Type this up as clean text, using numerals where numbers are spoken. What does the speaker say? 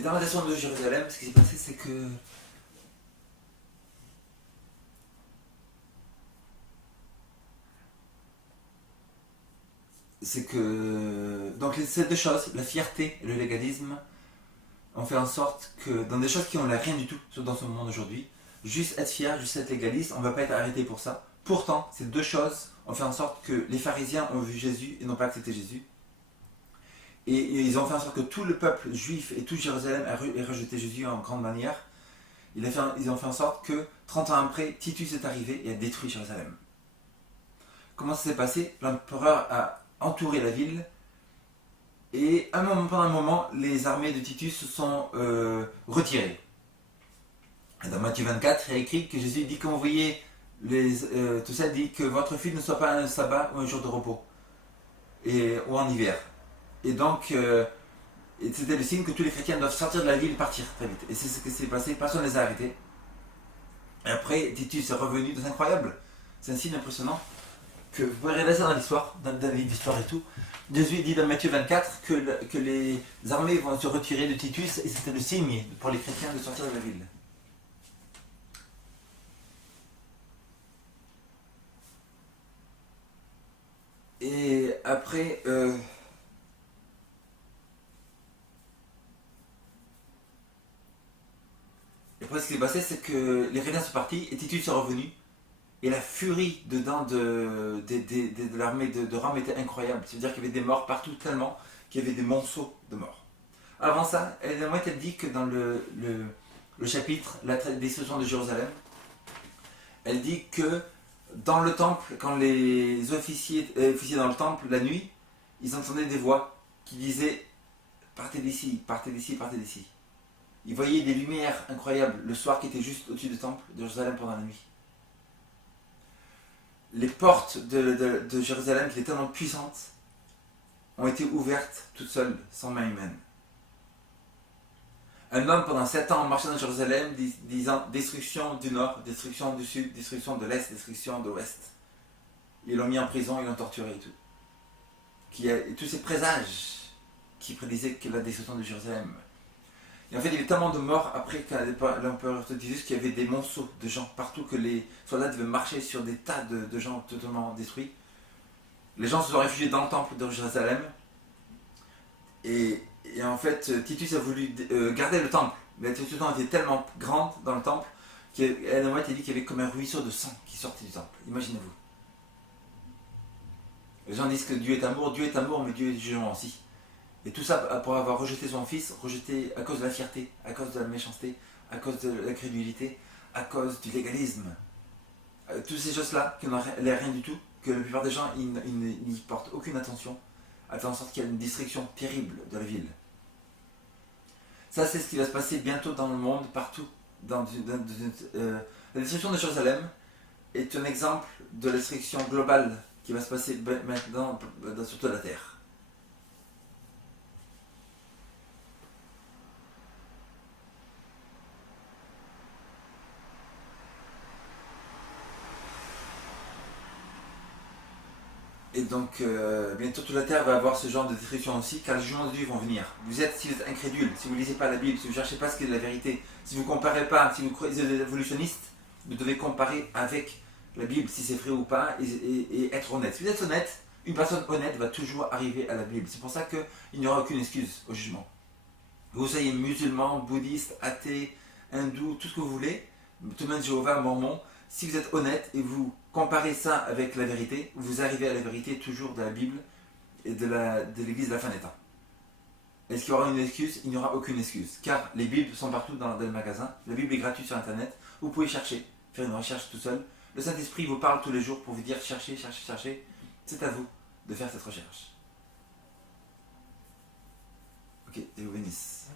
Et dans la descente de Jérusalem, ce qui s'est passé, c'est que donc ces deux choses, la fierté et le légalisme, ont fait en sorte que dans des choses qui ont l'air rien du tout dans ce monde aujourd'hui, juste être fier, juste être légaliste, on ne va pas être arrêté pour ça. Pourtant, ces deux choses ont fait en sorte que les pharisiens ont vu Jésus et n'ont pas accepté Jésus. Et ils ont fait en sorte que tout le peuple juif et tout Jérusalem ait rejeté Jésus en grande manière. Ils ont fait en sorte que 30 ans après, Titus est arrivé et a détruit Jérusalem. Comment ça s'est passé? L'empereur a entouré la ville et pendant un moment, les armées de Titus se sont retirées. Et dans Matthieu 24, il y a écrit que Jésus dit quand vous voyez tout ça, dit que votre fille ne soit pas un sabbat ou un jour de repos, ou en hiver. Et donc, c'était le signe que tous les chrétiens doivent sortir de la ville et partir très vite. Et c'est ce qui s'est passé, personne ne les a arrêtés. Et après, Titus est revenu, c'est incroyable, c'est un signe impressionnant, que vous pouvez regarder ça dans l'histoire, dans les livres d'histoire et tout. Jésus dit dans Matthieu 24 que les armées vont se retirer de Titus, et c'était le signe pour les chrétiens de sortir de la ville. Et après, ce qui s'est passé, c'est que les chrétiens sont partis et Titus est revenu. Et la furie dedans de l'armée de Rome était incroyable. C'est-à-dire qu'il y avait des morts partout tellement qu'il y avait des monceaux de morts. Avant ça, elle a dit que dans le chapitre, la destruction de Jérusalem, elle dit que dans le temple, quand les officiers dans le temple la nuit, ils entendaient des voix qui disaient partez d'ici, partez d'ici, partez d'ici. Ils voyaient des lumières incroyables le soir qui étaient juste au-dessus du temple de Jérusalem pendant la nuit. Les portes de Jérusalem, qui étaient tellement puissantes, ont été ouvertes toutes seules, sans main humaine. Un homme, pendant 7 ans, marchait dans Jérusalem, disant destruction du nord, destruction du sud, destruction de l'est, destruction de l'ouest. Ils l'ont mis en prison, ils l'ont torturé et tout. Et tous ces présages qui prédisaient que la destruction de Jérusalem. Et en fait, il y avait tellement de morts après l'empereur Titus qu'il y avait des monceaux de gens partout, que les soldats devaient marcher sur des tas de gens totalement détruits. Les gens se sont réfugiés dans le temple de Jérusalem. Et en fait, Titus a voulu garder le temple. Mais la destruction était tellement grande dans le temple qu'elle a dit qu'il y avait comme un ruisseau de sang qui sortait du temple. Imaginez-vous. Les gens disent que Dieu est amour, mais Dieu est jugement aussi. Et tout ça pour avoir rejeté son fils, rejeté à cause de la fierté, à cause de la méchanceté, à cause de l'incrédulité, à cause du légalisme. Toutes ces choses-là qui n'ont l'air rien du tout, que la plupart des gens n'y portent aucune attention, à faire en sorte qu'il y a une destruction terrible de la ville. Ça, c'est ce qui va se passer bientôt dans le monde, partout. La destruction de Jérusalem est un exemple de la destruction globale qui va se passer maintenant sur toute la terre. Et donc, bientôt toute la terre va avoir ce genre de destruction aussi, car les jugements de Dieu vont venir. Si vous êtes incrédule, si vous ne lisez pas la Bible, si vous ne cherchez pas ce qu'est la vérité, si vous ne comparez pas, si vous croyez les évolutionnistes, vous devez comparer avec la Bible, si c'est vrai ou pas, et être honnête. Si vous êtes honnête, une personne honnête va toujours arriver à la Bible. C'est pour ça qu'il n'y aura aucune excuse au jugement. Que vous soyez musulman, bouddhiste, athée, hindou, tout ce que vous voulez, tout le monde Jéhovah, mormon, si vous êtes honnête et vous comparez ça avec la vérité, vous arrivez à la vérité toujours de la Bible et de l'église de la fin des temps. Est-ce qu'il y aura une excuse? Il n'y aura aucune excuse, car les Bibles sont partout dans le magasin, la Bible est gratuite sur internet, vous pouvez chercher, faire une recherche tout seul. Le Saint-Esprit vous parle tous les jours pour vous dire cherchez, cherchez, cherchez. C'est à vous de faire cette recherche. Ok, Dieu vous bénisse.